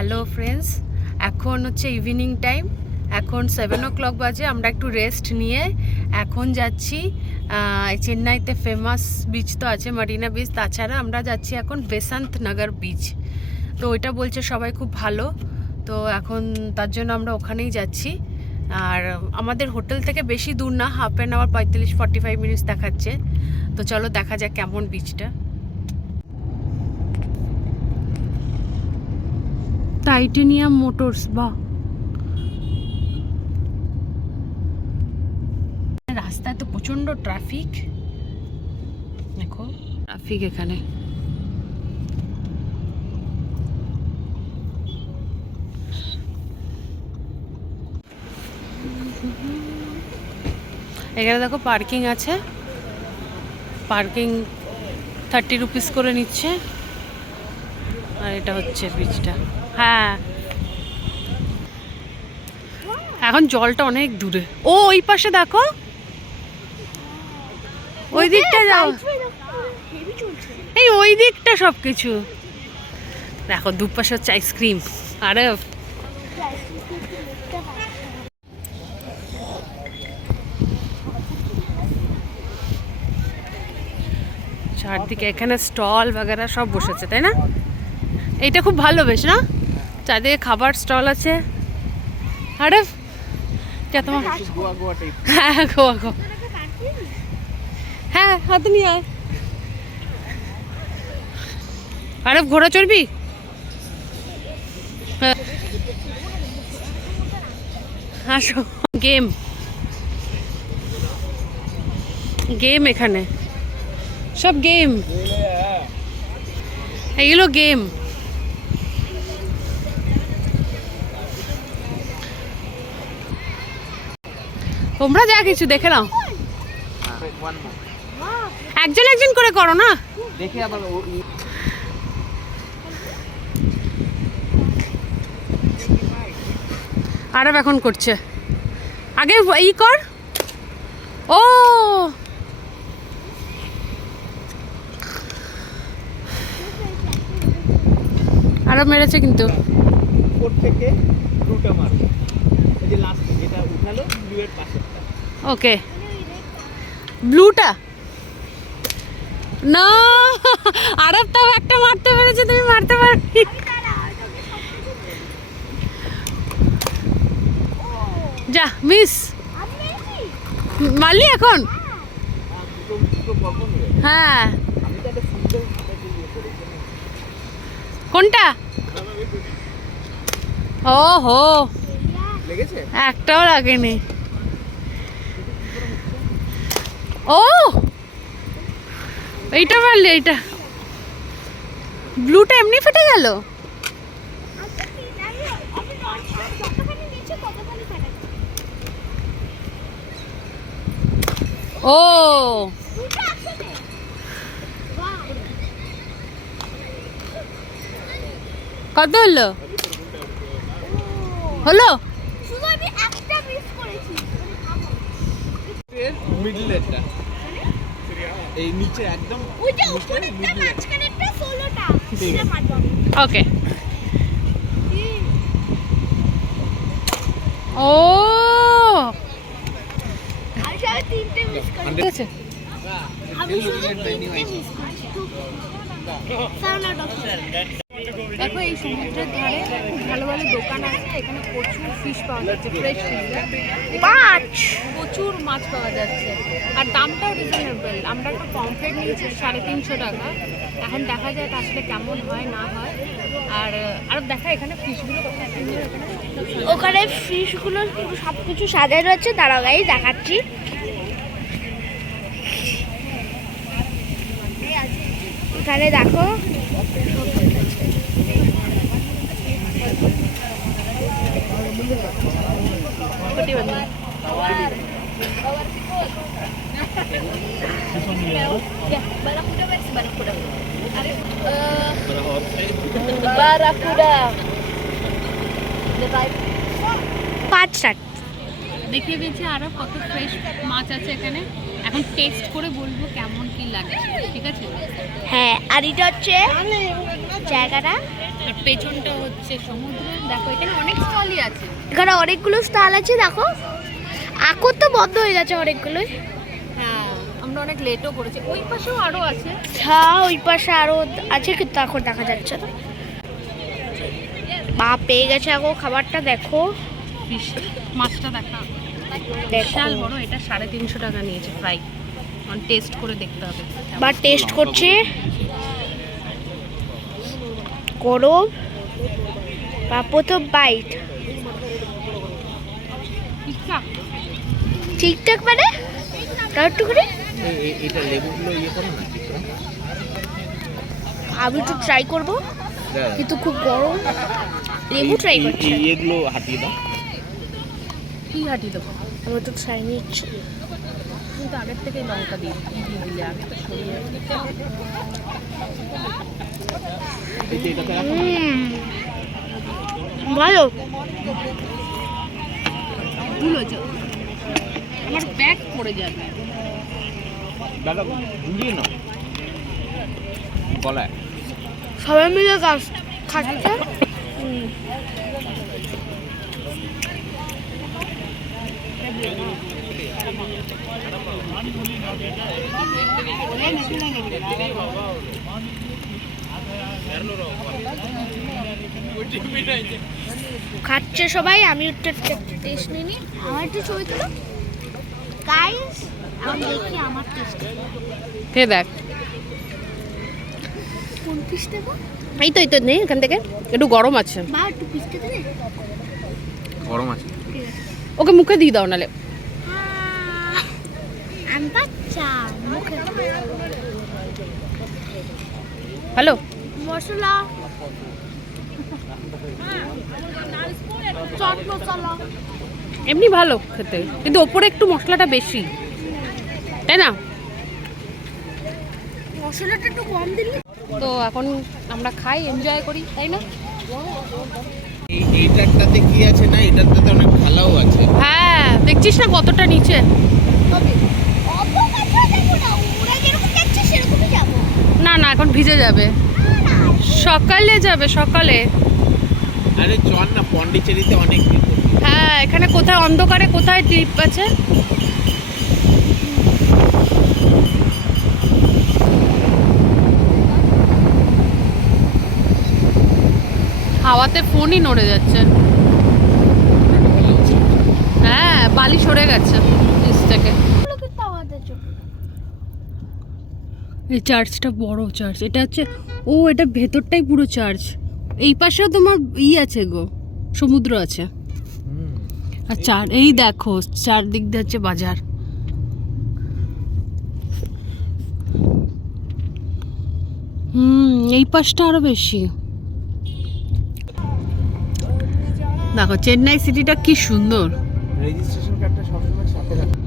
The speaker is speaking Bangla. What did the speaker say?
হ্যালো ফ্রেন্ডস, এখন হচ্ছে ইভিনিং টাইম। এখন 7 o'clock বাজে। আমরা একটু রেস্ট নিয়ে এখন যাচ্ছি চেন্নাইতে ফেমাস বিচ তো আছে মারিনা বিচ, তাছাড়া আমরা যাচ্ছি এখন বেসান্ত নগর বিচ। তো ওইটা বলছে সবাই খুব ভালো, তো এখন তার জন্য আমরা ওখানেই যাচ্ছি। আর আমাদের হোটেল থেকে বেশি দূর না, হাফ অ্যান আওয়ার 45 মিনিটস দেখাচ্ছে। তো চলো দেখা যাক কেমন বিচটা। টাইটেনিয়াম মোটরস, বাহ। রাস্তায় তো প্রচন্ড ট্রাফিক, দেখো ট্রাফিক এখানে। এখানে দেখো পার্কিং আছে, পার্কিং 30 রুপিস করে নিচ্ছে। আর এটা হচ্ছে বিচটা। হ্যাঁ, এখন জলটা অনেক দূরে। ও ওই পাশে দেখো, ওই দিকটা যাও, এই ওই দিকটা সবকিছু দেখো। দুপাশে হচ্ছে আইসক্রিম। আরে চারদিকে এখানে স্টল বাগেরা সব বসেছে, তাই না? এইটা খুব ভালো বেশ না, চারদিকে খাবার স্টল আছে। আরে কে তোমার? হ্যাঁ গোয়া গো, হ্যাঁ হাতে নিয়ে আয়। আরে ঘোড়া চড়বি? আসো, গেম গেম, এখানে সব গেম, এগুলো গেম। তোমরা যা কিছু দেখে নাও, একজন একজন করে করো না, দেখে আবার। আরব এখন করছে, আগে ই কর। ও আরব মেরেছে কিন্তু। উপর থেকে ব্লুটা মারো, এই যে লাস্ট যেটা উঠালো ব্লু এর পাশেরটা। ওকে, ব্লুটা না। আরব তাও একটা মারতে পেরেছে, তুমি মারতে পারোনি। যা মিস, মারলি এখন। হ্যাঁ, কোনটা? ও হো, লেগেছে? একটাও লাগেনি। ও এইটা মারলি, এইটা ব্লুটা এমনি ফেটে গেল। ও কত হলো? হলো শুধু আমি একটা মিস করেছি। এর মিডলেরটা, এই নিচে একদম ওইটা উপরেরটা মাঝখানেরটা 16টা এটা মারবো। ওকে। ও আমি সব তিনটে মিস করেছি। ঠিক আছে, আমি শুধু তিনটে মিস করেছি। দেখো এই সমুদ্রের ধারে খুব ভালো ভালো দোকান আছে, এখানে প্রচুর ফিশ পাওয়া যাচ্ছে, ফ্রেশ ফিশ, মাছ প্রচুর মাছ পাওয়া যাচ্ছে। আর দামটাও রিজনেবল। আমরা একটা পমফ্রেট নিয়েছি 350 টাকা। এখন দেখা যায় আসলে কেমন হয় না হয়। আর দেখা এখানে ফিশগুলো কত সুন্দর, এখানে ওখানে ফিশগুলো পুরো সবকিছু সাজানো আছে। দাঁড়াও গাইস দেখাচ্ছি। এখানে দেখো বারাকুডা 5 টাকা দেখিয়ে দিয়েছি আরো কত ফ্রেশ মাছ আছে এখানে। এখন টেস্ট করে বলবো কেমন কি লাগে, ঠিক আছে? হ্যাঁ, আর এটা হচ্ছে জায়গাটা। আর পেছনটা হচ্ছে সমুদ্র। দেখো এখানে অনেক স্টলই আছে। এখানে অনেকগুলো স্টল আছে দেখো। এখন তো বন্ধ হয়ে গেছে অনেকগুলো। হ্যাঁ, আমরা অনেক লেটও করেছি। ওই পাশেও আরো আছে। হ্যাঁ, ওই পাশে আরো আছে কিন্তু এখন দেখা যাচ্ছে না। মা পেয়ে গেছে এখন খাবারটা, দেখো ফিশ মাছটা দেখা বিশাল বড়। এটা 350 টাকা নিয়েছে ফ্রাই। মানে টেস্ট করে দেখতে হবে। বা টেস্ট করছে করো বা প্রথম বাইট ঠিকঠাক। ঠিকঠাক মানে তাও একটু করে এটা লেবুগুলো ইয়ে করো না ঠিক করে। আমি একটু ট্রাই করবো, কিন্তু খুব গরম। লেবু ট্রাই করছি। এগুলো হাতিয়ে দাও। কি হাঁটি দেবো? আমি একটু ট্রাই নিচ্ছি। কিন্তু আগের থেকে লঙ্কা দিয়ে দিলে আগে তো সরিয়ে এটাতে রাখো। ভালো। ভুল হয়েছে, আমার ব্যাগ পড়ে যাবে। দাদা ঘুরিয়ে নাও গলায়। সবাই মিলে খাচ্ছে। খাচ্ছে সবাই, আমি একটু টেস্ট নিই। আমার একটু ছবি তুলো গাইস, আমি দেখি আমার টেস্ট। কে দেখ, কোন পিস দেবো? এই তো নেই এখান থেকে। একটু গরম আছে। বা একটু পিসটা দেবে? গরম আছে। ওকে মুখে দিয়ে দাও নালে। আমি বাচ্চা মুখে হ্যালো, মশলা চাট মশলা এমনি ভালো খেতে, কিন্তু ওপরে একটু মশলাটা বেশি, তাই না? মশলাটা একটু কম দিলে। তো এখন আমরা খাই, এনজয় করি, তাই না? এইটারটাতে কি আছে না, এটাতে তো অনেক ভালোও আছে। হ্যাঁ, দেখছিস না কতটা নিচে। অত কাছে দেখো না, ওরা যেরকম যাচ্ছে সেরকমই যাবো। না না, এখন ভিজে যাবে। সকালে যাবে, সকালে। আরে চল না, পন্ডিচেরিতে অনেক ভিড়। হ্যাঁ, এখানে কোথায় অন্ধকারে কোথায় ট্রিপ আছে। হাওয়াতে ফোনই নড়ে যাচ্ছে। হ্যাঁ, বালি সরে গেছে নিচ থেকে। কিন্তু আমাদের জন্য এই চার্চটা বড় চার্চ। এটা হচ্ছে, ও এটা ভেতরটাই পুরো চার্চ। এই পাশেও তোমার আছে গো, সমুদ্র আছে। আর এই দেখো চারদিক দিয়ে হচ্ছে বাজার। এই পাশটা আরো বেশি। দেখো চেন্নাই সিটিটা কি সুন্দর। রেজিস্ট্রেশন কার্ডটা সবসময় সাথে রাখো।